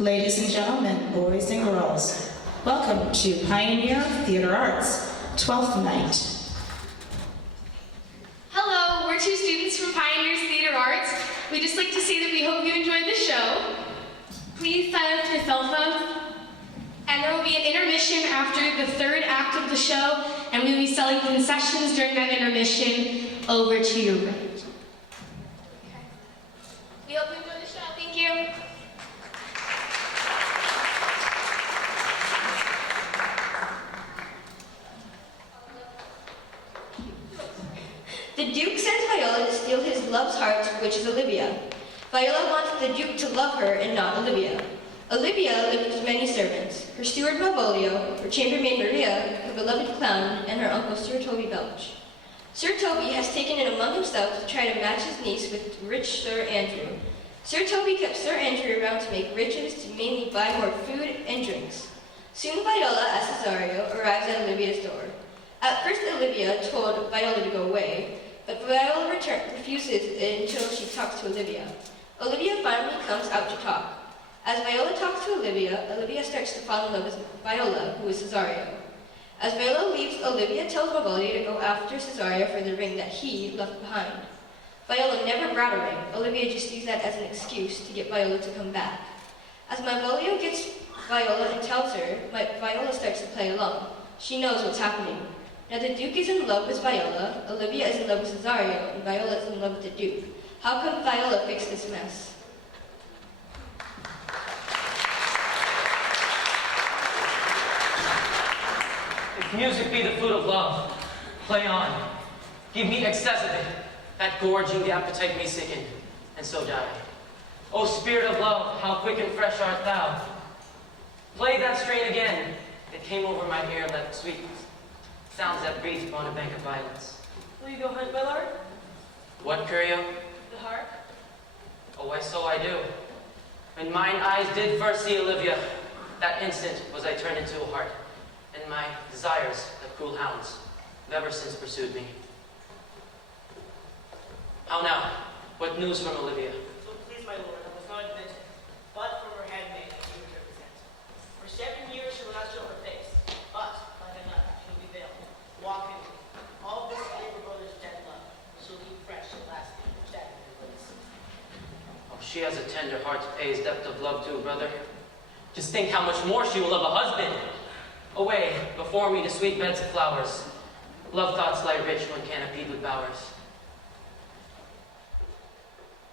Ladies and gentlemen, boys and girls, welcome to Pioneer Theater Arts, 12th Night. Hello, we're two students from Pioneers Theater Arts. We'd just like to say that we hope you enjoyed the show. Please silence your cell phones. And there will be an intermission after the third act of the show, and we will be selling concessions during that intermission over to your right. Okay. We hope you enjoyed the show. Thank you. The Duke sends Viola to steal his love's heart, which is Olivia. Viola wants the Duke to love her and not Olivia. Olivia lived with many servants, her steward Malvolio, her chambermaid Maria, her beloved clown, and her uncle Sir Toby Belch. Sir Toby has taken it among himself to try to match his niece with rich Sir Andrew. Sir Toby kept Sir Andrew around to make riches to mainly buy more food and drinks. Soon Viola, as Cesario, arrives at Olivia's door. At first Olivia told Viola to go away, but Viola refuses until she talks to Olivia. Olivia finally comes out to talk. As Viola talks to Olivia, Olivia starts to fall in love with Viola, who is Cesario. As Viola leaves, Olivia tells Malvolio to go after Cesario for the ring that he left behind. Viola never brought a ring. Olivia just used that as an excuse to get Viola to come back. As Malvolio gets Viola and tells her, Viola starts to play along. She knows what's happening. Now the Duke is in love with Viola, Olivia is in love with Cesario, and Viola is in love with the Duke. How can Viola fix this mess? If music be the food of love, play on. Give me excess of it, that gorging the appetite may sicken, and so die. O spirit of love, how quick and fresh art thou. Play that strain again, that came over my ear like sweet sounds that breathe upon a bank of violets. Will you go hunt, my lord? What, Curio? The harp? Oh, why so I do. When mine eyes did first see Olivia, that instant was I turned into a hart, and my desires, the cruel hounds, have ever since pursued me. How now? What news from Olivia? So please, my lord, I was not admitted, but from her handmaid that you would represent. For 7 years she will not show her face, but by the night she will be veiled, walking with me. All this favor brother's dead love, she'll be fresh and lasting, shining in place. Oh, she has a tender heart to pay his debt of love to, brother. Just think how much more she will love a husband. Away, before me, the sweet beds of flowers. Love thoughts lie rich when canopied with bowers.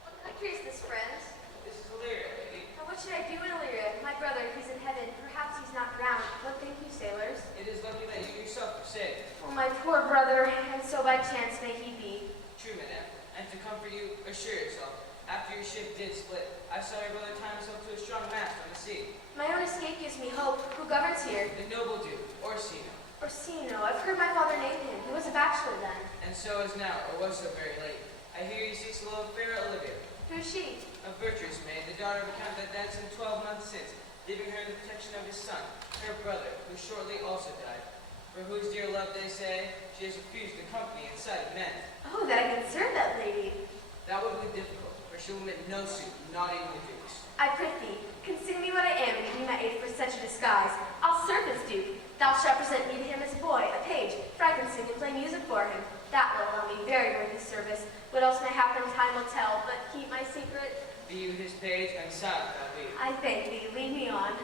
What country is this, friends? This is Illyria, lady. And what should I do in Illyria? My brother, who's in heaven, perhaps he's not drowned. What think you, sailors? It is lucky that you yourself are saved. Oh, my poor brother, and so by chance may he be. True, madame. And to comfort you, assure yourself, after your ship did split, I saw your brother tie himself to a strong mast on the sea. My own escape gives me hope. Who governs here? The noble Duke, Orsino. Orsino. I've heard my father name him. He was a bachelor then. And so is now, or was so very late. I hear you seek the love of fair Olivia, Who's she? a virtuous maid, the daughter of a count that died some 12 months since, leaving her in the protection of his son, her brother, who shortly also died. For whose dear love, they say, she has refused the company and sight of men. Oh, that I can serve that lady. That would be difficult, for she will admit no suit, not even the Duke's. I prithee, consider me what I am, and give me my aid for such a disguise. I'll serve this Duke. Thou shalt present me to him as a boy, a page, for I can sing and play music for him. That will allow me very worthy service. What else may happen, time will tell, but keep my secret. Be you his page, and silent thou be. I thank thee. Lead me on.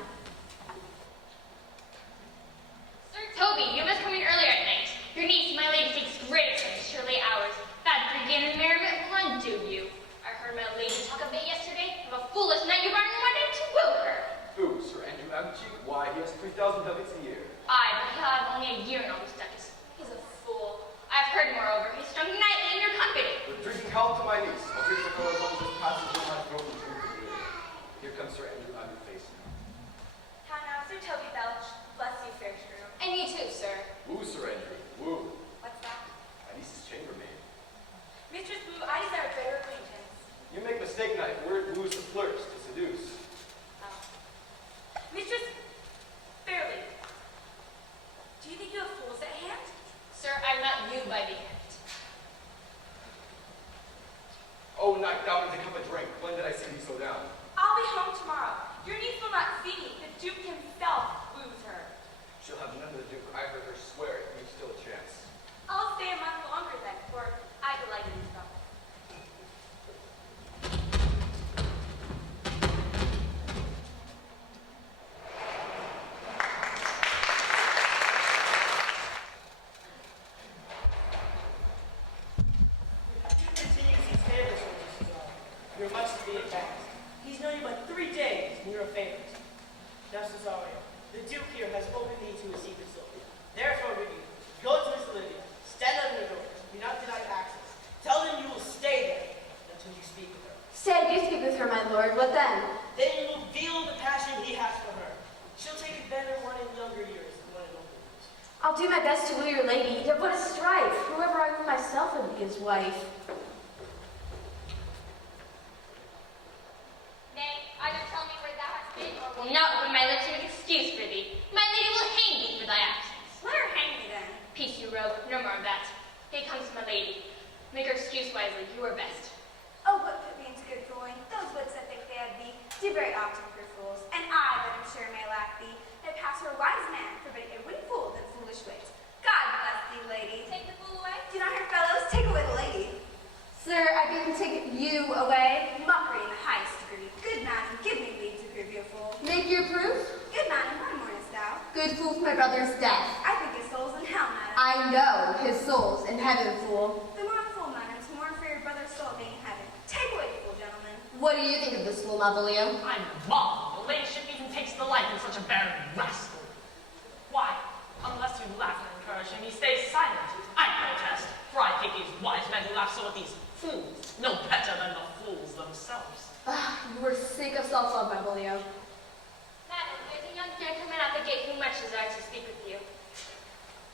Sir Toby, you must come in earlier at night. Your niece, my lady, takes great care, surely hours. That drinking and merriment will undo you. I heard my lady talk a bit yesterday of a foolish knight you brought in one day to woo her. Who, Sir Andrew Aguchi? Why, he has 3,000 ducats a year. Aye, but he'll have only a year in all these ducats. He's a fool. I've heard, moreover, he's drunk nightly in your company. We're drinking health to my niece. I'll drink the fellow as long as this passes in my throat and drink the beer. Here comes Sir Andrew Aguchi facing. How now, Sir Toby Belch. Bless you, fair groom. And you too, sir. Woo, Sir Andrew, woo. What's that? My niece's chambermaid. Mistress Boo, I desire a better acquaintance. You make mistake, knight. Word woo's to flirt, to seduce. Mistress Fairly, do you think you have fools at hand? Sir, I'm not you by the hand. Oh, knight, thou means a cup of drink. When did I see thee so down? I'll be home tomorrow. Your niece will not see me. The Duke himself woos her. She'll have none of the Duke. I heard her swear it. There's still a chance. I'll stay a month longer then, for I delight in his trouble. Continues his favor, Sir Cesare. You're much to be advanced. He's known you but 3 days, and you're a favorite. Now, Cesario, the Duke here has opened me to a secret facility. Therefore, good you, go to Miss Olivia, stand on your doors, do not deny access. Tell them you will stay there until you speak with her. Say I do speak with her, my lord. What then? Then you will feel the passion he has for her. She'll take it better one in younger years than one in older years. I'll do my best to woo your lady. Yet what a strife! Whoever I woo myself would be his wife. Nay, either tell me where thou hast been, or will not open my lips to make excuse for thee. My lady will hang thee for thy absence. Let her hang me then. Peace, you rogue, no more of that. Here comes my lady. Make her excuse wisely, you are best. Oh, what put me into good drawing? Those wits that think they have thee do very often for fools, and I, but I'm sure may lack thee, that pass for a wise man, forbidding a witty fool than foolish wit. God bless thee, lady. Take the fool away. Do not hear, fellows, take away the lady. Sir, I bid him take you away. Mockery in the highest degree. Good man, give me leave to prove you a fool. Make your proof? Good man, why mournest thou? Good fool for my brother's death. I think his soul's in hell, madam. I know his soul's in heaven, fool. The more fool, madam, to mourn for your brother's soul being in heaven. Take away the fool, gentlemen. What do you think of this fool, Malvolio? I'm wrong. The ladyship even takes delight in such a barren rascal. Why, unless you laugh and encourage him, he stays silent. I protest, for I think these wise men who laugh so at these fools no better than the fools themselves. Ah, you are sick of self-love, Malvolio. Madam, there's a young gentleman at the gate who much desires to speak with you.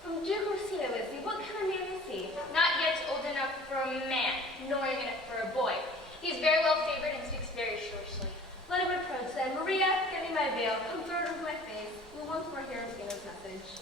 Duke Orsino, is he? What kind of man is he? Not yet old enough for a man, nor young enough for a boy. He is very well favored and speaks very shortly. Let him approach then. Maria, give me my veil. Come throw it over my face. We'll once more hear Orsino's message.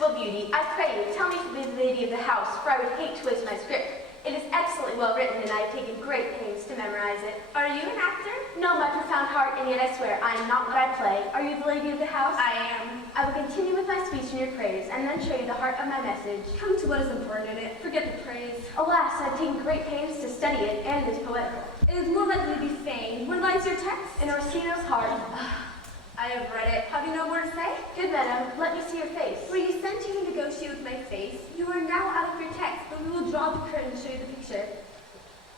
Well, beauty, I pray you, tell me to be the lady of the house, for I would hate to waste my script. It is excellently well written, and I have taken great pains to memorize it. Are you an actor? No, my profound heart, and yet I swear I am not what I play. Are you the lady of the house? I am. I will continue with my speech in your praise, and then show you the heart of my message. Come to what is important in it. Forget the praise. Alas, I have taken great pains to study it, and it is poetical. It is more likely to be feigned. Where lies your text? In Orsino's heart. I have read it. Have you no more to say? Good, madam. Let me see your face. Were you sent here to negotiate with my face? You are now out of your text, but we will draw the curtain and show you the picture.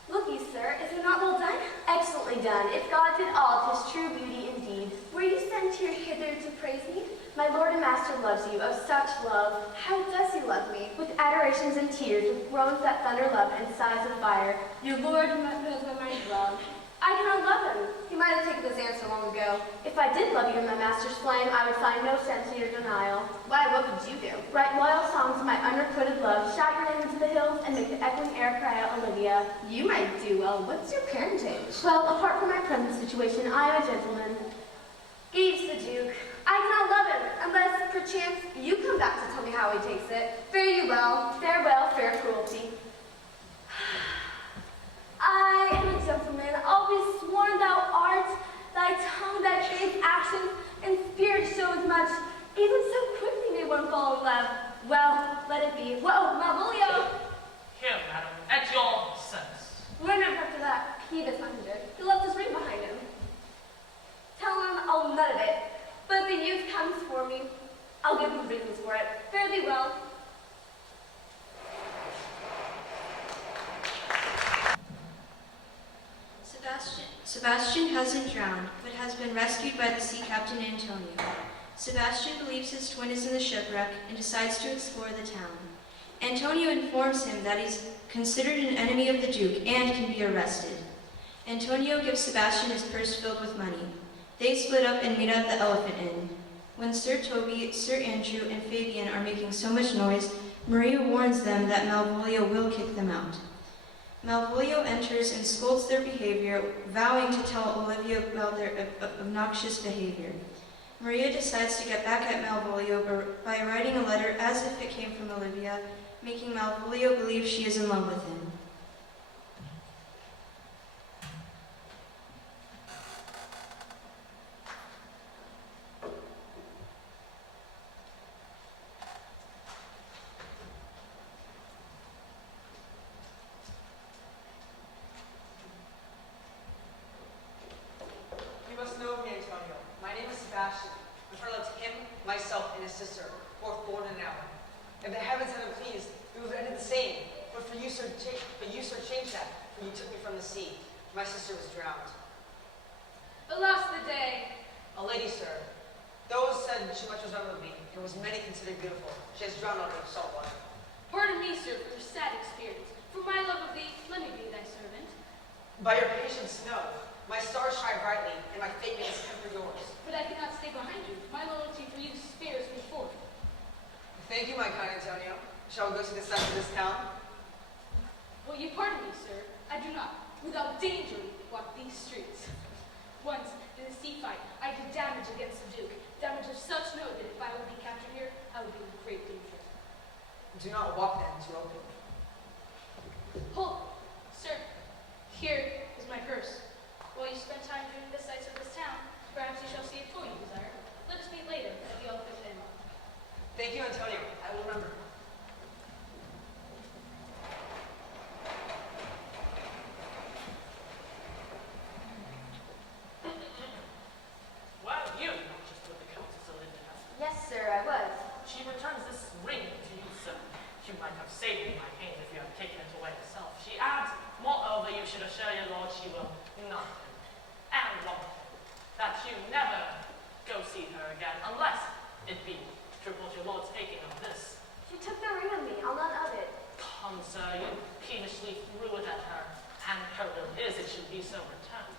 Look ye, sir, is it not well done? Excellently done. If God did all, 'tis true beauty indeed. Were you sent here hither to praise me? My lord and master loves you, of such love. How does he love me? With adorations and tears, with groans that thunder love and sighs of fire. Your lord knows my mind well. I cannot love him. He might have taken this answer long ago. If I did love you in my master's flame, I would find no sense in your denial. Why, what could you do? Write loyal songs of my unrequited love, shout your name into the hills, and make the echoing air cry out Olivia. You might do well. What's your parentage? Well, apart from my present situation, I am a gentleman. Gaze the Duke. I cannot love him, unless, perchance, you come back to tell me how he takes it. Fare you well. Farewell, fair cruelty. I am a gentleman, I'll be sworn thou art. Thy tongue, thy face, actions, and spirit show as much. Even so quickly may one fall in love. Well, let it be. Whoa, Malvolio! Here, madam, at your service. We're not after that. He this messenger. He left his ring behind him. Tell him I'll none of it. But if the youth comes for me, I'll give him reasons for it. Fare thee well. Sebastian hasn't drowned, but has been rescued by the sea captain Antonio. Sebastian believes his twin is in the shipwreck and decides to explore the town. Antonio informs him that he's considered an enemy of the Duke and can be arrested. Antonio gives Sebastian his purse filled with money. They split up and meet at the Elephant Inn. When Sir Toby, Sir Andrew, and Fabian are making so much noise, Maria warns them that Malvolio will kick them out. Malvolio enters and scolds their behavior, vowing to tell Olivia about their obnoxious behavior. Maria decides to get back at Malvolio by writing a letter as if it came from Olivia, making Malvolio believe she is in love with him. fashion. If I loved him, myself, and his sister, both born in an hour. If the heavens had been pleased, we would have ended the same. But you, sir, changed that, for you took me from the sea. My sister was drowned. Alas the day. A lady, sir. Those said she much resembled me, and was many considered beautiful. She has drowned under salt water. Pardon me, sir, for your sad experience. For my love of thee, let me be thy servant. By your patience, no. My stars shine brightly, and my fate makes temper yours. But I cannot stay behind you. My loyalty for you spares me forth. Thank you, my kind Antonio. Shall we go see the sights of this town? Will you pardon me, sir? I do not, without danger, walk these streets. Once, in a sea fight, I did damage against the Duke. Damage of such note that if I would be captured here, I would be in great danger. Do not walk then too open. Hold, sir. Here is my purse. While you spend time viewing the sights of this town, perhaps you shall see a toy you desire. Let us meet later at the Elephant Inn. Thank you, Antonio. I will remember. Well, you not just with the Countess Olympia. Yes, sir, I was. She returns this ring to you, sir. You might have saved me my pains if you had taken it away yourself. She adds, moreover, you should assure your lord she will not and one that you never go see her again, unless it be to report your lord's taking of this. She took the ring of me. I'll not of it. Come, sir, you peevishly threw it at her, and her will is it should be so returned.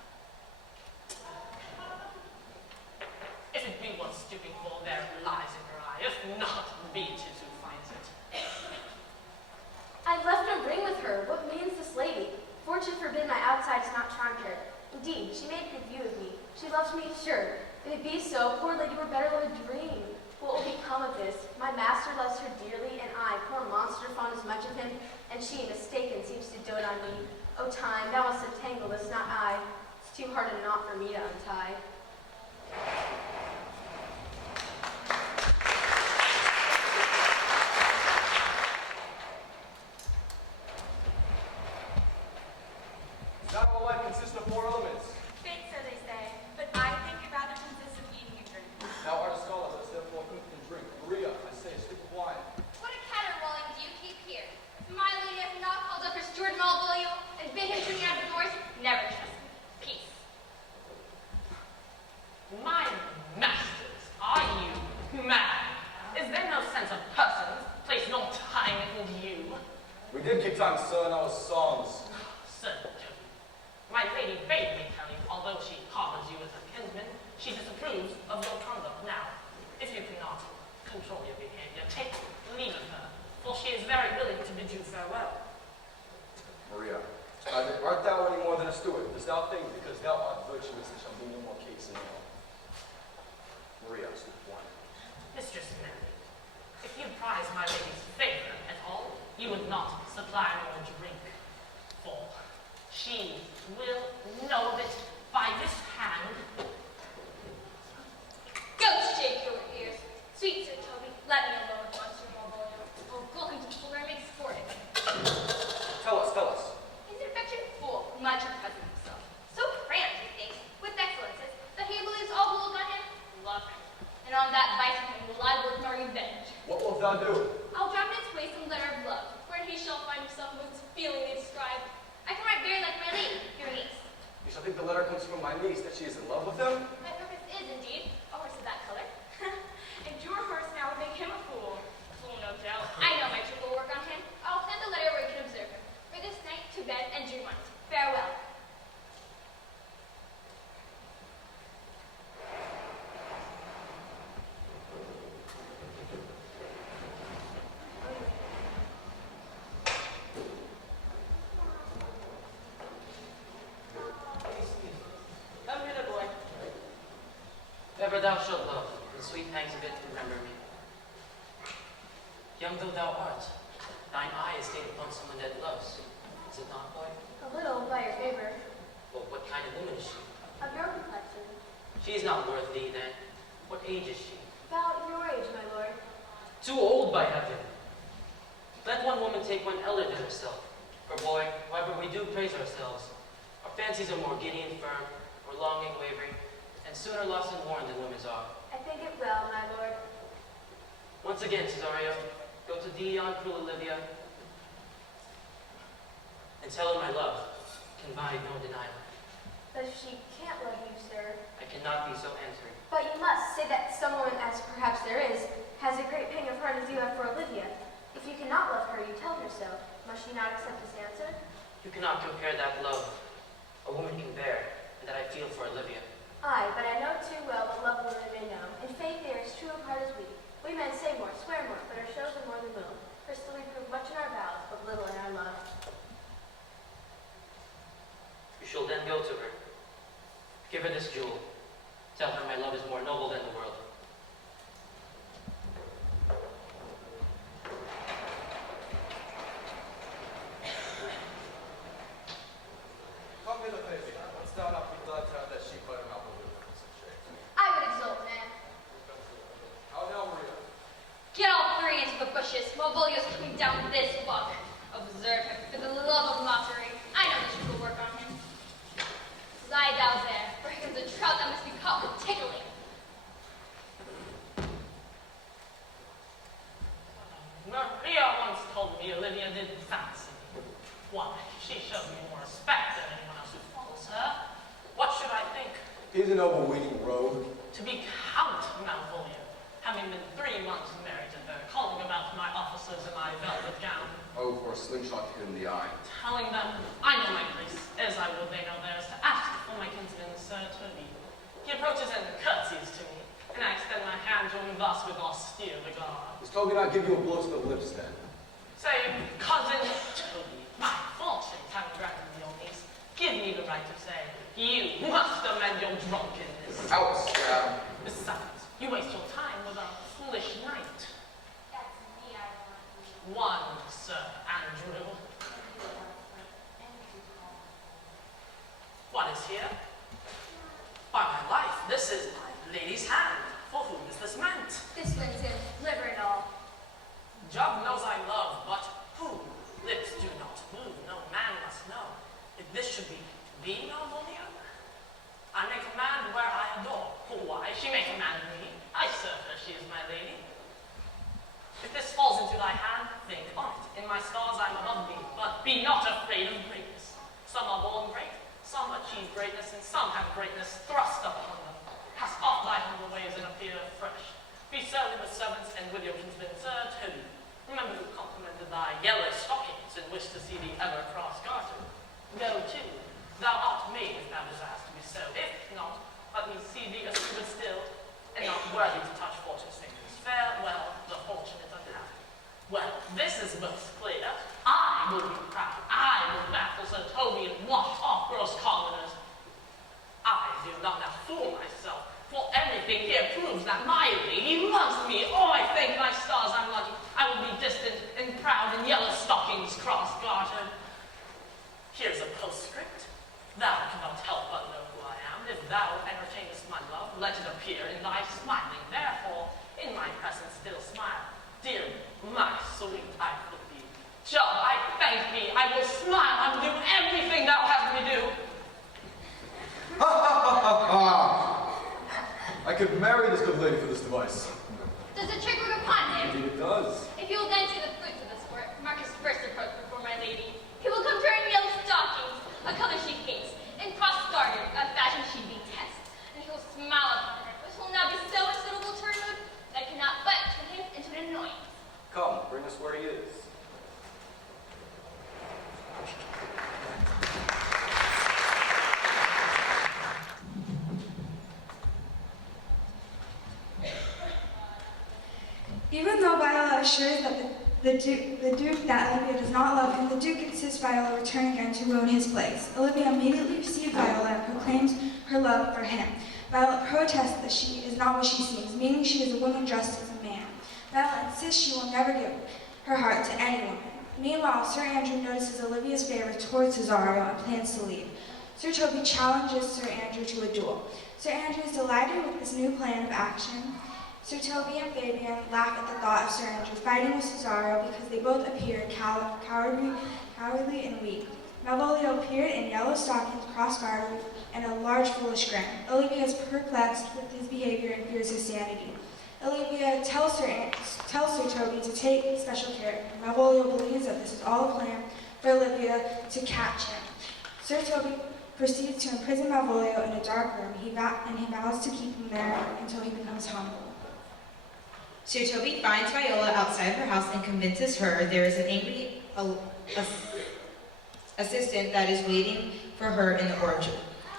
If it be one stooping for, there lies in her eye. If not, be it who finds it. I left a ring with her. What means this lady? Fortune forbid my outsides not charmed her. Indeed, she made good view of me. She loves me, sure. If it be so, poor lady were better than a dream. What will become of this? My master loves her dearly, and I, poor monster, fond as much of him, and she, mistaken, seems to dote on me. O time, thou must entangle this, not I. It's too hard a knot for me to untie. Not all life consists of 4 elements. Fate, so they say, but I think it rather consists of eating and drinking. Thou art a scholar, let us therefore cook and drink. Maria, I say, a stick of wine. What a caterwauling do you keep here? If my lady has not called up her steward Malvolio and bid him to me out of the doors, never trust me. Peace. My masters, are you mad? Is there no sense of persons? Place no time in you. We did keep time, sir, in our songs. Sir, my lady bade me tell you, although she harbors you as a kinsman, she disapproves of your conduct now. If you cannot control your behavior, take leave of her, for she is very willing to bid you farewell. Maria, art thou any more than a steward? Dost thou think, because thou art virtuous, there shall be no more case in hell? Maria, a stick of wine. Mistress Mary, if you prize my lady's favor at all, you would not supply nor drink, for she will know of it by this hand. Go shake your ears. Sweet Sir Toby, let me alone once, Sir Malvolio. Oh, welcome to the where makes for it. Tell us. He's an affectionate fool, much impressed with himself. So crammed, he thinks, with excellences, that he believes all who look on him love him. And on that vice of him will I work my revenge. What wilt thou do? I'll drop in its waist some letter of love, wherein he shall find himself most feelingly described. I can write very like my lady, your niece. You shall think the letter comes from my niece, that she is in love with him? My purpose is, indeed, a horse of that color. And your horse now would make him a fool. A fool, no doubt. I know my trick will work on him. I'll send a letter where you can observe him. For this night, to bed and dream on it. Farewell. Come hither, boy. If ever thou shalt love, the sweet pangs of it remember me. Young though thou art, thine eye is stayed upon someone that loves. Is it not, boy? A little, by your favor. Well, what kind of woman is she? Of your complexion. She is not worth thee, then. What age is she? About your age, my lord. Too old, by heaven. Let one woman take one elder than herself. For boy, however we do praise ourselves, our fancies are more giddy and firm, or longing, wavering, and and sooner lost and worn than women's are. I think it will, my lord. Once again, Cesario, go to Dion, cruel Olivia, and tell her my love can bide no denial. But if she can't love you, sir. I cannot be so answering. But you must say that someone, as perhaps there is, has a great pang of heart as you have for Olivia. If you cannot love her, you tell her so. Must she not accept this answer? You cannot compare that love a woman can bear and that I feel for Olivia. Aye, but I know too well what love women may know. In faith they are as true of heart as we. We men say more, swear more, but our shows are more than will. For still we prove much in our vows, but little in our love. You shall then go to her. Give her this jewel. Tell her my love is more noble than the world. Come here, baby. Let's start off with glad to have that sheep butter out with some shake. I would exult, man. How now, Maria? Get all three into the bushes. Malvolio's coming down this walk. Observe him for the love of mockery. I know this will work on him. Lie down there, for here comes a trout that must be caught with tickling. Maria once told me Olivia didn't fancy me. Why? She showed me more respect than anyone else who follows her. What should I think? He's an overweening rogue. To be Count Malvolio, having been 3 months married to her, calling about my officers in my velvet gown, Oh, for a slingshot hit in the eye. telling them I know my place, as I would they know theirs, to ask for my kinsman, Sir Toby. He approaches and curtsies to me, and I extend my hand to him thus with austere regard. Does Toby not give you a blow to the lips then? Say, cousin Toby, my fortunes have granted me your niece. Give me the right to say, you must amend your drunkenness. Out, scab. Besides, you waste your time with a foolish knight. That's me, I want. One, Sir Andrew. What is here? By my life, this is my lady's hand. For whom is this meant? This wins him, liver and all. Jove knows I love, but who? Lips do not move, no man must know. If this should be Malvolio, I may command where I adore. Why, she may command me. I serve her, she is my lady. If this falls into thy hand, think on it. In my stars I'm above thee, but be not afraid of greatness. Some are born great, some achieve greatness, and some have greatness thrust upon them. Cast off thy humble ways and appear fresh. Be surly with servants and with your kinsman, Sir Toby. Remember who complimented thy yellow stockings and wished to see thee ever cross-gartered. Go to, thou art made if thou desirest to be so. If not, let me see thee a steward still, and not worthy to touch fortune's fingers. Farewell, the fortunate unhappy. Well, this is most clear. I will be proud. I will baffle Sir Toby and wash off gross commoners. I do not now fool myself, for everything here proves that my lady loves me. Oh, I thank my stars I'm lucky. I will be distant and proud in yellow stockings cross-gartered. Here's a postscript. Thou cannot help but know who I am. If thou entertainest my love, let it appear in thy smiling. Therefore, in my presence still smile. Dear, my sweet, I put thee. Jove, I thank thee. I will smile and do everything thou hast me do. Ha ha ha ha ha! I could marry this good lady for this device. Does the trick work upon him? Indeed it does. If you will then see the fruits of this work, mark his first approach before my lady. He will come to her in yellow stockings, a color she hates, and cross-gartered, a fashion she detests. And he will smile upon her, which will now be so unsuitable to her mood that I cannot but turn him into an annoyance. Come, bring us where he is. Even though Viola assures that the Duke that Olivia does not love him, the Duke insists Viola return again to ruin his place. Olivia immediately receives Viola and proclaims her love for him. Viola protests that she is not what she seems, meaning she is a woman dressed as a man. Viola insists she will never give her heart to any woman. Meanwhile, Sir Andrew notices Olivia's favor towards Cesario and plans to leave. Sir Toby challenges Sir Andrew to a duel. Sir Andrew is delighted with this new plan of action. Sir Toby and Fabian laugh at the thought of Sir Andrew fighting with Cesario because they both appear cowardly and weak. Malvolio appeared in yellow stockings cross-gartered and a large foolish grin. Olivia is perplexed with his behavior and fears his sanity. Olivia tells Sir Toby to take special care. Malvolio believes that this is all a plan for Olivia to catch him. Sir Toby proceeds to imprison Malvolio in a dark room, and he vows to keep him there until he becomes humble. Sir Toby finds Viola outside her house and convinces her there is an angry assistant that is waiting for her in the orchard.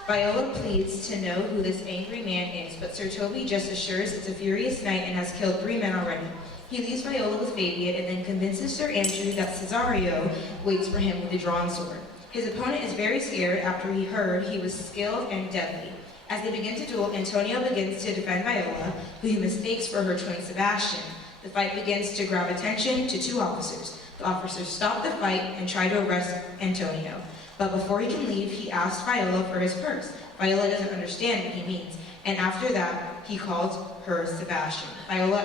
Viola pleads to know who this angry man is, but Sir Toby just assures it's a furious knight and has killed 3 men already. He leaves Viola with Fabian and then convinces Sir Andrew that Cesario waits for him with a drawn sword. His opponent is very scared after he heard he was skilled and deadly. As they begin to duel, Antonio begins to defend Viola, who he mistakes for her twin Sebastian. The fight begins to grab attention to 2 officers. The officers stop the fight and try to arrest Antonio. But before he can leave, he asks Viola for his purse. Viola doesn't understand what he means, and after that, he calls her Sebastian. Viola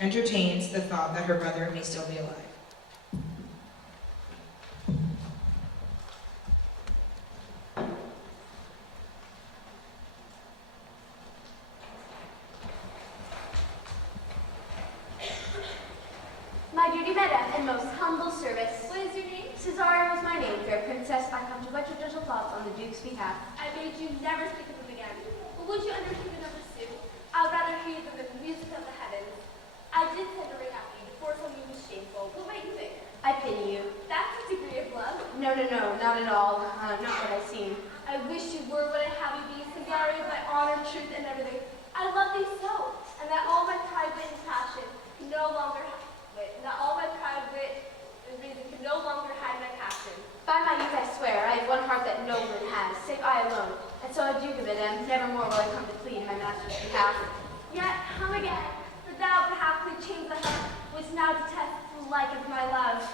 entertains the thought that her brother may still be alive. My duty, madam, and most humble service. What is your name? Cesario is my name, fair princess. I come to wet your gentle thoughts on the Duke's behalf. I bade you never speak of him again. But would you undertake another suit? I would rather hear than the music of the heavens. I did send a ring after you to force on you was shameful. What might you think? I pity you. That's a degree of love. No, not at all. Not what I seem. I wish you were what I have you be, Cesario, my honor, truth, and everything. I love thee so, and that all my pride, wit, and passion can no longer can no longer hide my passion. By my youth I swear, I have one heart that no man has, save I alone, and so I do give it, and nevermore will I come to plead in my master's behalf. Yet come again, for thou perhaps could change the heart which now detests the like of my love.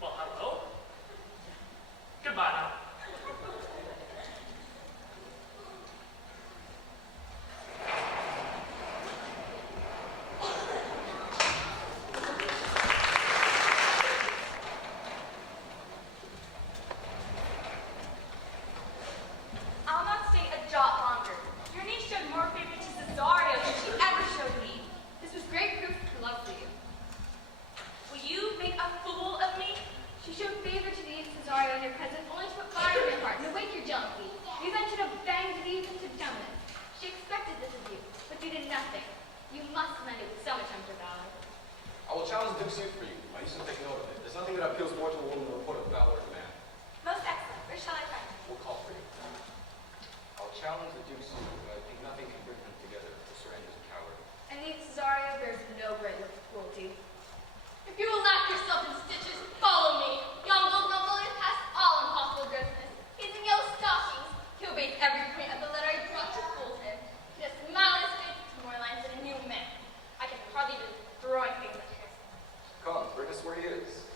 Well, hello. Goodbye now. I'll not stay a jot longer. Your niece showed more favor to Cesario than she ever showed me. This was great proof of her love for you. Will you make a fool of me? She showed favor to thee, Cesario, in your presence, only to put fire in your heart and awake your jealousy. You then should have banged thee into dumbness. She expected this of you, but you did nothing. You must commend it with so much hunter valor. I will challenge the Duke's suit for you. I used to take note of it. There's nothing that appeals more to a woman than a report of valor in a man. Most excellent. Where shall I find him? We'll call for you. I'll challenge the Duke's suit, but I think nothing can bring them together. The surrender's a coward. And thee, Cesario, bears no great look of cruelty. If you will lap yourself in stitches, follow me. Young old noble is past all impossible grossness. He's in yellow stockings. He obeys every point of the letter I brought to fool him. He does smile in his face to more lines than a new man. I can hardly be throwing things at him. Come, bring us where he is.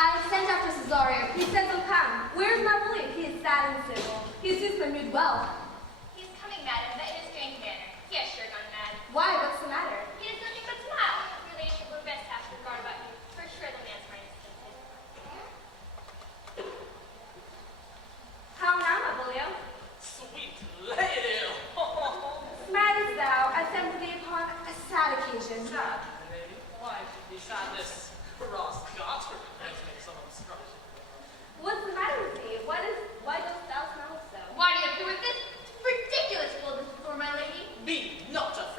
I have sent after Cesario. He says he'll come. Where is my belief? He is sad and civil. He has used my mood well. He is coming, madam, but in a strange manner. He has sure gone mad. Why? What's the matter? He does nothing but smile. Your ladyship will best have regard about you, for sure the man's heart is tainted. How now, my Bolio? Sweet lady. Mad as thou, I send thee upon a sad occasion. Sad lady. Why should be sadness? Ross Gotter has made some obstruction. What's the matter with thee? Why dost thou smell so? Why do you appear with this ridiculous boldness before my lady? Be not a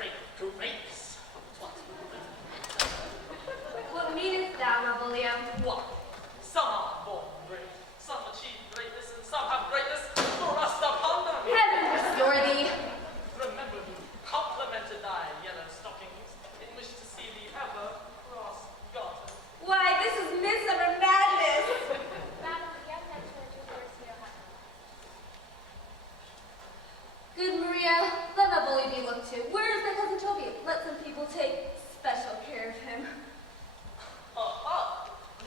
let my bully be looked to. Where is my cousin Toby? Let some people take special care of him.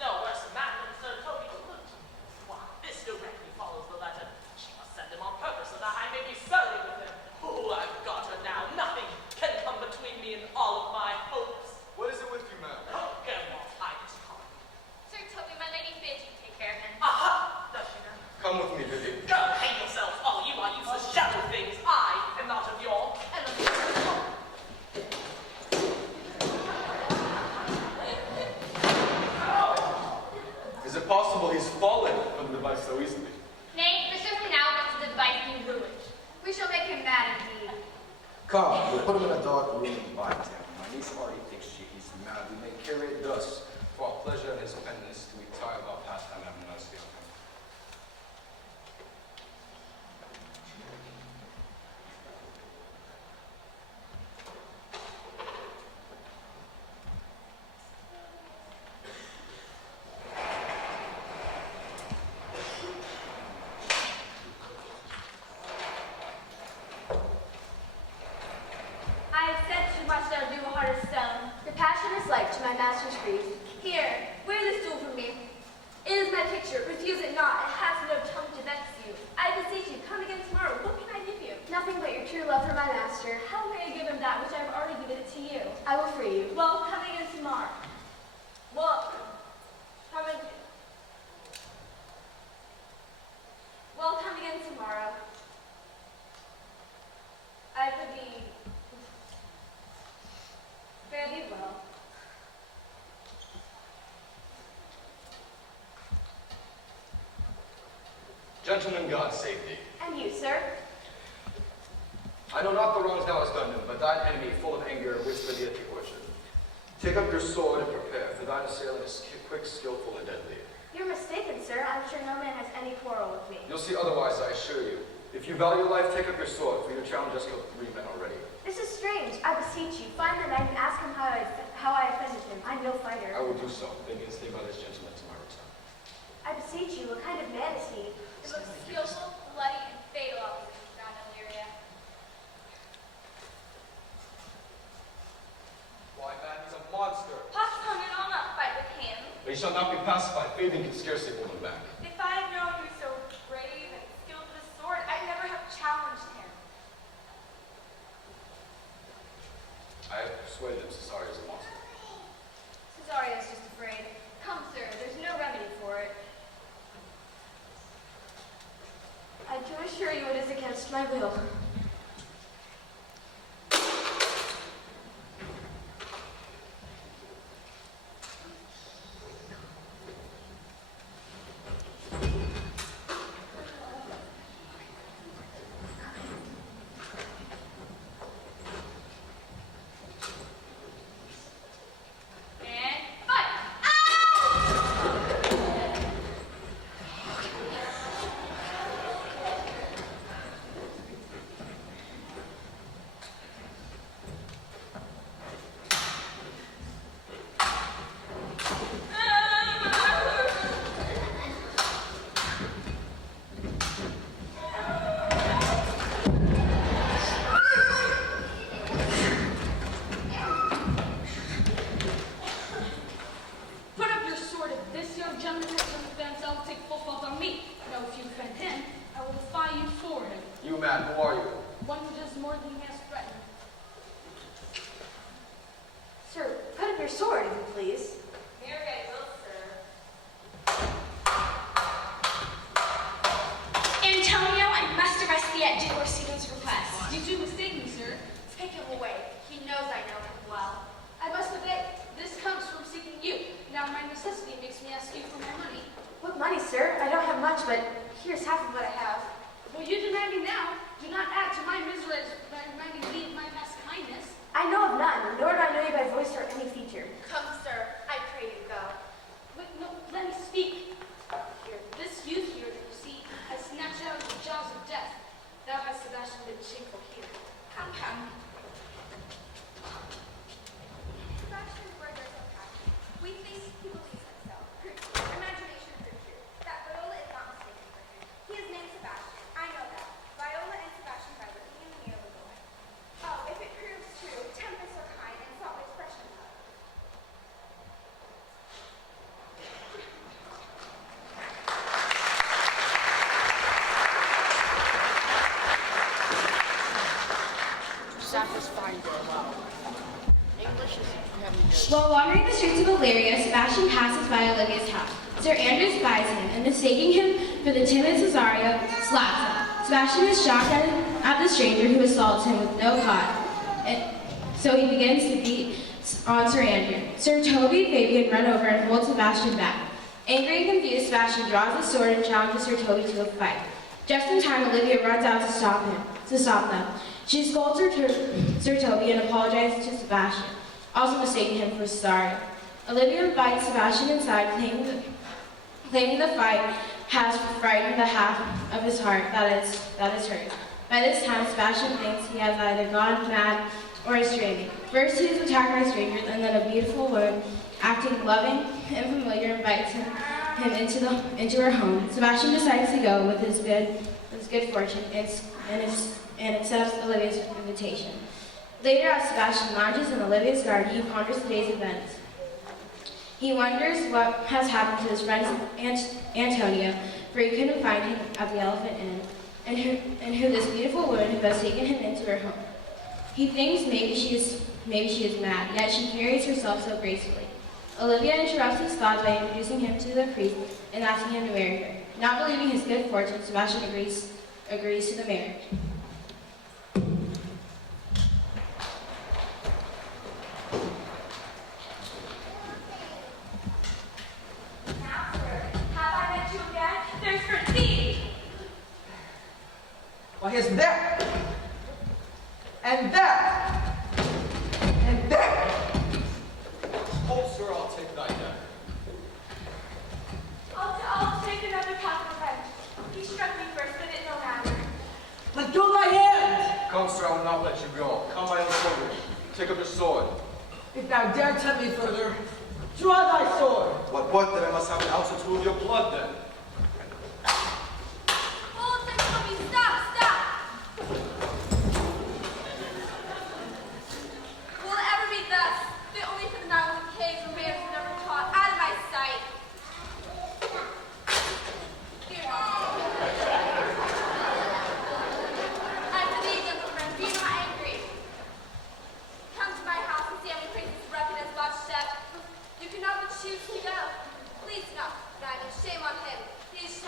No worse man than Sir Toby to look to. Why, this directly follows the letter. She must send him on purpose so that I may be surly with him. Oh, I've got her now. Nothing can come between me and all of my hopes. What is it with you, man? Oh, go on, hide his heart. Sir Toby, my lady bids you take care of him. Aha! Does she now? Come with me, Vivian. Go hang yourself, all you are useless shadow things. I am not of your enemy. Is it possible he's fallen from the device so easily? Nay, the servant now lets the device be ruined. We shall make him mad indeed. Come, we'll put him in a dark room and bind him. My niece already thinks he's mad. We may carry it thus, for our pleasure and his penance, to retire of our pastime and have mercy on him. I have said too much that I do a heart of stone. The passion is like to my master's grief. Here, wear this stool for me. It is my picture. Refuse it not. It has no tongue to vex you. I beseech you, come again tomorrow. What can I give you? Nothing but your true love for my master. How may I give him that which I have already given it to you? I will free you. Well, come again tomorrow. Well, come again. Well, come again tomorrow. I could be fairly well. Gentlemen, God save thee. And you, sir? I know not the wrongs thou hast done him, but thine enemy, full of anger, whispered thee at the orchard. Take up your sword and prepare, for thine assailant is quick, skillful, and deadly. You're mistaken, sir. I'm sure no man has any quarrel with me. You'll see otherwise, I assure you. If you value life, take up your sword, for your challenge has killed 3 men already. This is strange. I beseech you, find the knight and ask him how I offended him. I'm no fighter. I will do so, begging stay by this gentleman to my return. I beseech you, what kind of man is he? The most skillful, bloody, and fatal opposition found in Illyria. Why, man, he's a monster. Postpone it, I'll not fight with him. But he shall not be pacified. Bathing can scarcely hold him back. If I had known he was so brave and skilled with his sword, I'd never have challenged him. I have persuaded him Cesario is a monster. Cesario's just afraid. Come, sir, there's no remedy for it. I do assure you it is against my will. And fight! Put up your sword. If this young gentleman has some offense, I will take full fault on me. Now, if you offend him, I will defy you for him. You, man, who are you? One who does more than he has threatened. Sir, put up your sword, if you please. Here I will, sir. Antonio, I must arrest thee at Duke Orsino's request. You do mistake me, sir. Take him away. He knows I know him well. I must obey. This comes from seeking you. Now my necessity makes me ask you for my money. What money, sir? I don't have much, but here's half of what I have. Well, you deny me now. Do not add to my misery by reminding me of my past kindness. I know of none, nor do I know you by voice or any feature. Come, sir. I pray you go. Wait, no, let me speak. Here, this youth here that you see has snatched out of the jaws of death. Thou hast, Sebastian, been shameful here. Come, come. Sebastian's words are so kind. We think he believes himself. Imagination proves true. That Viola is not mistaken for him. He is named Sebastian. I know that. Viola and Sebastian by looking in the mirror will go staff is fine very well. English is heavy. While wandering the streets of Illyria, Sebastian passes by Olivia's house. Sir Andrew spies him, and mistaking him for the timid Cesario, slaps him. Sebastian is shocked at the stranger who assaults him with no cause, and so he begins to beat on Sir Andrew. Sir Toby, Fabian run over and hold Sebastian back. Angry and confused, Sebastian draws his sword and challenges Sir Toby to a fight. Just in time, Olivia runs out to stop them. She scolds Sir Toby and apologizes to Sebastian, also mistaking him for Cesario. Olivia invites Sebastian inside, claiming the fight has frightened the half of his heart that is hurt. By this time, Sebastian thinks he has either gone mad or is dreaming. First, he is attacked by strangers, and then a beautiful woman, acting loving and familiar, invites him into her home. Sebastian decides to go with his good fortune and accepts Olivia's invitation. Later, as Sebastian lounges in Olivia's garden, he ponders the day's events. He wonders what has happened to his friend Antonio, for he couldn't find him at the Elephant Inn, and who this beautiful woman who has taken him into her home. He thinks maybe she is mad, yet she carries herself so gracefully. Olivia interrupts his thoughts by introducing him to the priest and asking him to marry her. Not believing his good fortune, Sebastian agrees to the marriage. Why, here's there, and there, and there. Hold, sir, I'll take thy dagger. I'll take another path of revenge. He struck me first, but it no matter. Let go thy hand! Come, sir, I will not let you go. Come, my own soldier. Take up your sword. If thou dare tempt me further, draw thy sword. What, then I must have an ounce or two of your blood, then. Oh, Sir Toby, stop! Will it ever be thus? Fit only for the night of caves where man was never taught. Out of my sight. Dear God. I believe, gentle friend, be not angry. Come to my house and see how many places rugged as botched step. You cannot but choose to go. Please do not deny me. Shame on him. He is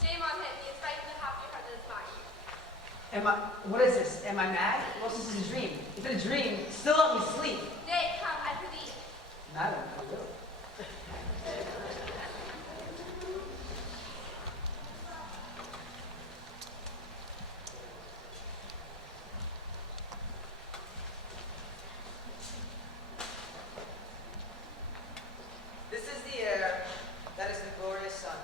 shame on him. He is frightened the half your heart that is mine. What is this? Am I mad? Well, this is a dream. If it's a dream, still let me sleep. Nay, come, I believe. Madam, I will. This is the air. That is the glorious sun.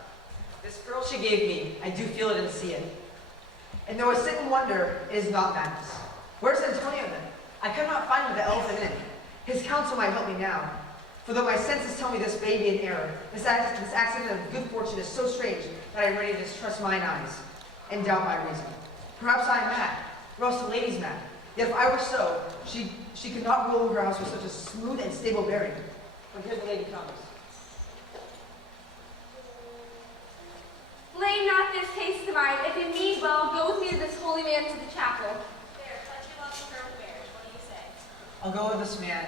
This pearl she gave me, I do feel it and see it. And though I sit and wonder, it is not madness. Where's Antonio then? I could not find him at the Elephant Inn. His counsel might help me now. For though my senses tell me this may be an error, this accident of good fortune is so strange that I am ready to distrust mine eyes and doubt my reason. Perhaps I am mad, or else the lady's mad. Yet if I were so, she could not rule over her house with such a smooth and stable bearing. But here the lady comes. Blame not this haste of mine. If it need well, go with me to this holy man to the chapel. There, such a love for her marriage. What do you say? I'll go with this man,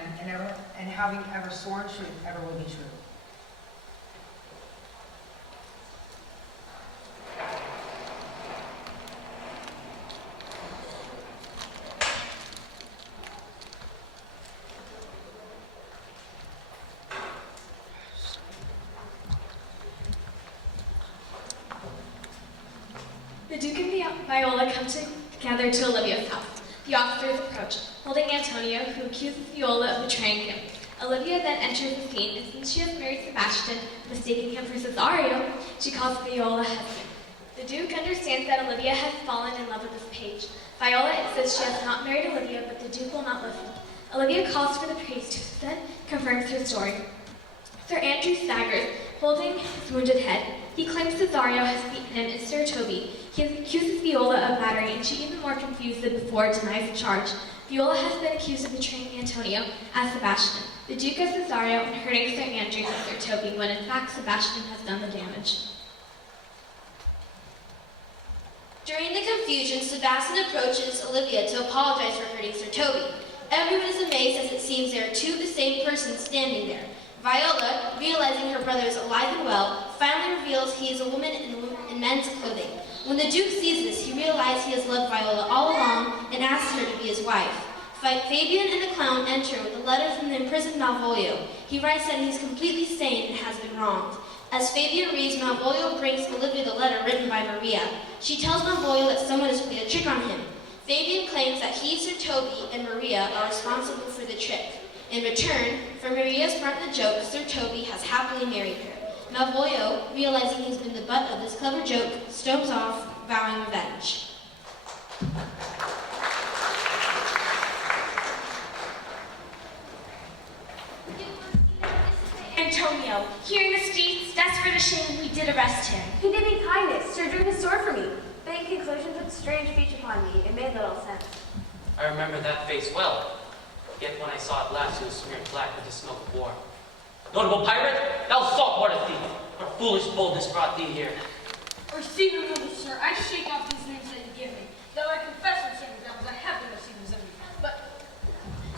and having ever sworn truth, ever will be true. The Duke and Viola come together to Olivia's house. The officers approach, holding Antonio, who accuses Viola of betraying him. Olivia then enters the scene, and since she has married Sebastian, mistaking him for Cesario, she calls Viola husband. The Duke understands that Olivia has fallen in love with this page. Viola insists she has not married Olivia, but the Duke will not listen. Olivia calls for the priest, who then confirms her story. Sir Andrew staggers, holding his wounded head. He claims Cesario has beaten him and Sir Toby. He accuses Viola of battery, and she, even more confused than before, denies the charge. Viola has been accused of betraying Antonio as Sebastian. The Duke as Cesario and hurting Sir Andrew and Sir Toby, when in fact Sebastian has done the damage. During the confusion, Sebastian approaches Olivia to apologize for hurting Sir Toby. Everyone is amazed as it seems there are two of the same person standing there. Viola, realizing her brother is alive and well, finally reveals he is a woman in men's clothing. When the Duke sees this, he realizes he has loved Viola all along and asks her to be his wife. Fabian and the clown enter with a letter from the imprisoned Malvolio. He writes that he is completely sane and has been wronged. As Fabian reads, Malvolio brings Olivia the letter written by Maria. She tells Malvolio that someone has played a trick on him. Fabian claims that he, Sir Toby, and Maria are responsible for the trick. In return, for Maria's part of the joke, Sir Toby has happily married her. Malvolio, realizing he's been the butt of this clever joke, storms off, vowing revenge. Antonio, hearing the streets, desperate of shame, we did arrest him. He did me kindness, sir drew his sword for me. But in conclusion, took strange speech upon me. It made little sense. I remember that face well. Yet when I saw it last, it was smeared black with the smoke of war. Notable pirate, thou saltwater thief, what foolish boldness brought thee here? Receive no notice, sir. I shake off these names that you give me. Though I confess in certain grounds I have been received as enemy. But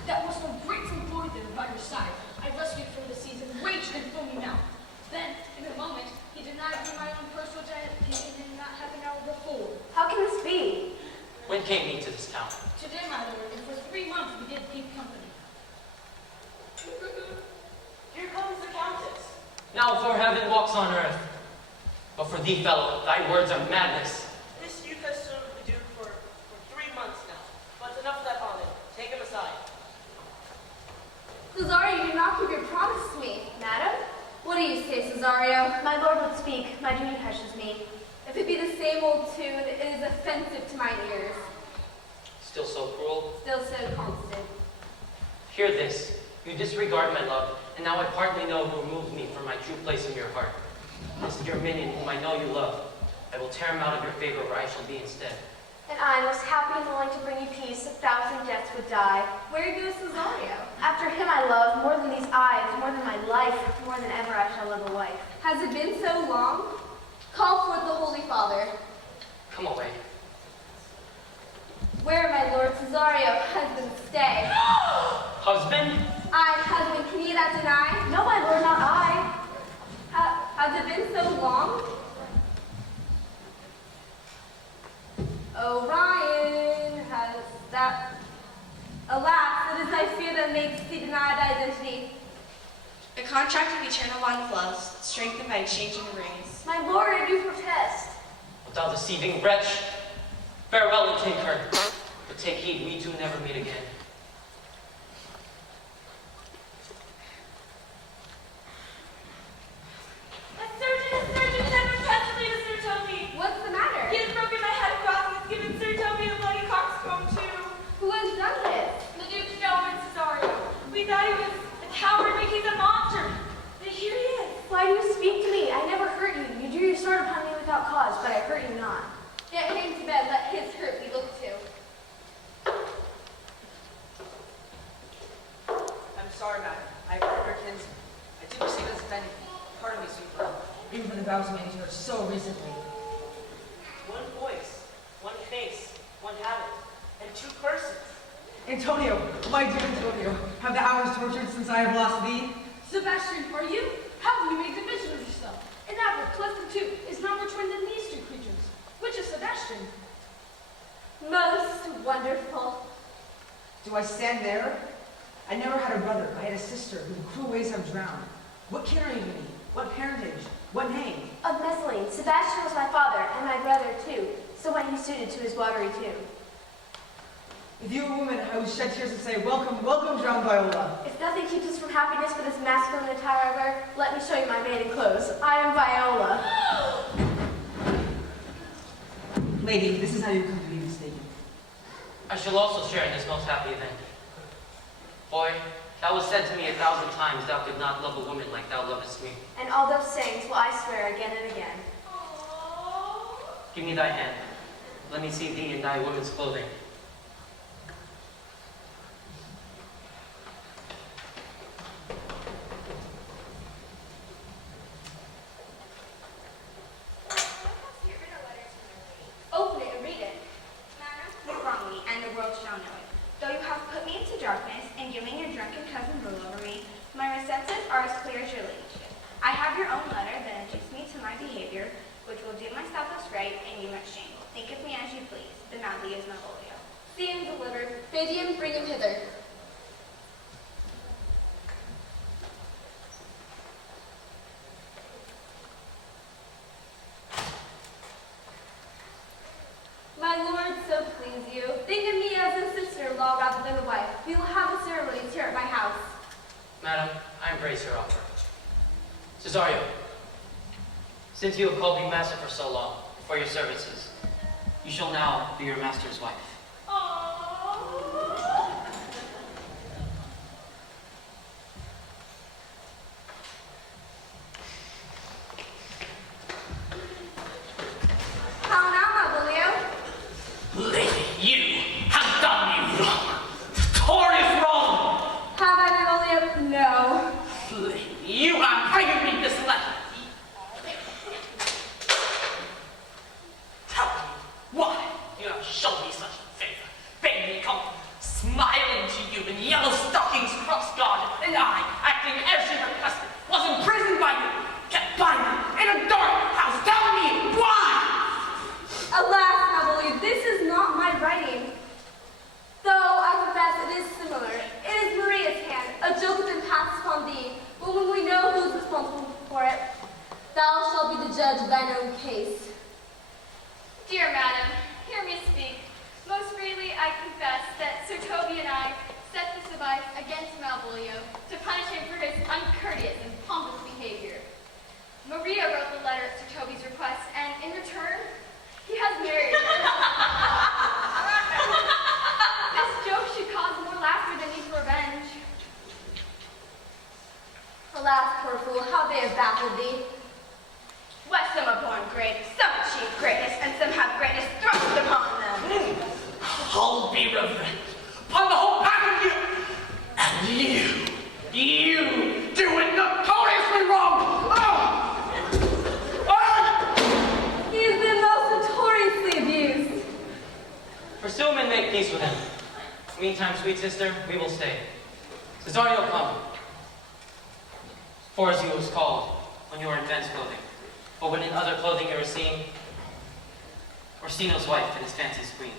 that was no grateful boy there by your side. I rescued from the seas and waged in foamy mouth. Then, in a moment, he denied me my own purse, which I had taken him not half an hour before. How can this be? When came he to this town? Today, my lord, and for 3 months we did keep company. Here comes the Countess. Now for heaven walks on earth. But for thee, fellow, thy words are madness. This youth has served the Duke for 3 months now. But enough of that folly. Take him aside. Cesario, you did not keep your promise to me. Madam? What do you say, Cesario? My lord would speak. My duty hushes me. If it be the same old tune, it is offensive to mine ears. Still so cruel? Still so constant. Hear this. You disregard my love, and now I partly know who removed me from my true place in your heart. This is your minion, whom I know you love. I will tear him out of your favor, where I shall be instead. And I, most happy and willing to bring you peace, 1,000 deaths would die. Where goes Cesario? After him I love, more than these eyes, more than my life, more than ever I shall love a wife. Has it been so long? Call forth the Holy Father. Come away. Where, my lord Cesario, husband, stay. Husband? I, husband, can ye that deny? No, my lord, not I. Has it been so long? Orion, has that... Alas, it is thy fear that makes thee deny thy identity. A contract of eternal bond of love, strengthened by exchanging rings. My lord, I do protest. O thou deceiving wretch! Farewell and take her. But take heed, we two never meet again. Surgeon, never catch me to Sir Toby. What's the matter? He has broken my head across and has given Sir Toby a bloody coxcomb too. Who has done this? The Duke's gentleman, Cesario. We thought he was a coward, but he's a monster. But here he is. Why do you speak to me? I never hurt you. You drew your sword upon me without cause, but I hurt you not. Get him to bed. Let his hurt be looked to. I'm sorry, madam. I have hurt your kinsman. I do receive his offending. Pardon me, sweet girl. Even for the vows made to her so recently. One voice, one face, one habit, and 2 persons. Antonio, my dear Antonio, have the hours tortured since I have lost thee? Sebastian, are you? How have you made division of yourself? An apple, Tustin too, is not more twin than these 2 creatures. Which is Sebastian? Most wonderful. Do I stand there? I never had a brother. I had a sister who the cruel waves have drowned. What kin are you to me? What parentage? What name? Of Mescaline, Sebastian was my father, and my brother too, so when he suited to his watery too. If you were a woman, I would shed tears and say, welcome, welcome, drowned Viola. If nothing keeps us from happiness for this masculine attire I wear, let me show you my maiden clothes. I am Viola. Lady, this is how you come to be mistaken. I shall also share in this most happy event. Boy, that was said to me 1,000 times, thou could not love a woman like thou lovest me. And all those sayings will I swear again and again. Give me thy hand. Let me see thee in thy woman's clothing. Open it and read darkness and giving your drunken cousin rule over me, my senses are as clear as your ladyship. I have your own letter that induced me to my behavior, which will do myself as right and you much shame. Think of me as you please. The madly is Malvolio. See and delivered. Fabian, bring him hither. My lord, so please you, think of me as a sister-in-law rather than a wife. We will have the ceremonies here at my house. Madam, I embrace your offer. Cesario, since you have called me master for so long, for your services, you shall now be your master's wife. How now, Malvolio? Lady, you have done me wrong. Notorious wrong. Have I, Malvolio? No. Lady, you have bringing me this letter. Tell me why you have shown me such a favor. Bade me come smiling to you in yellow stockings cross-gartered, and I, acting as you requested, was imprisoned by you, kept by you in a dark house. Tell me why! Alas, Malvolio, this is not my writing. Though I confess it is similar. It is Maria's hand. A joke has been passed upon thee. But when we know who is responsible for it, thou shalt be the judge of thine own case. Dear madam, hear me speak. Most freely I confess that Sir Toby and I set this advice against Malvolio to punish him for his uncourteous and pompous behavior. Maria wrote the letter at Sir Toby's request, and in return, he has married her. This joke should cause more laughter than need for revenge. Alas, poor fool, how they have baffled thee. Why, some are born great, some achieve greatness, and some have greatness thrust upon them. I'll be revenged upon the whole pack of you. And you do it notoriously wrong. He has been most notoriously abused. Pursue him and make peace with him. Meantime, sweet sister, we will stay. Cesario, come. For as you was called when you were in men's clothing, but when in other clothing you were seen, Orsino's wife and his fancy's queen.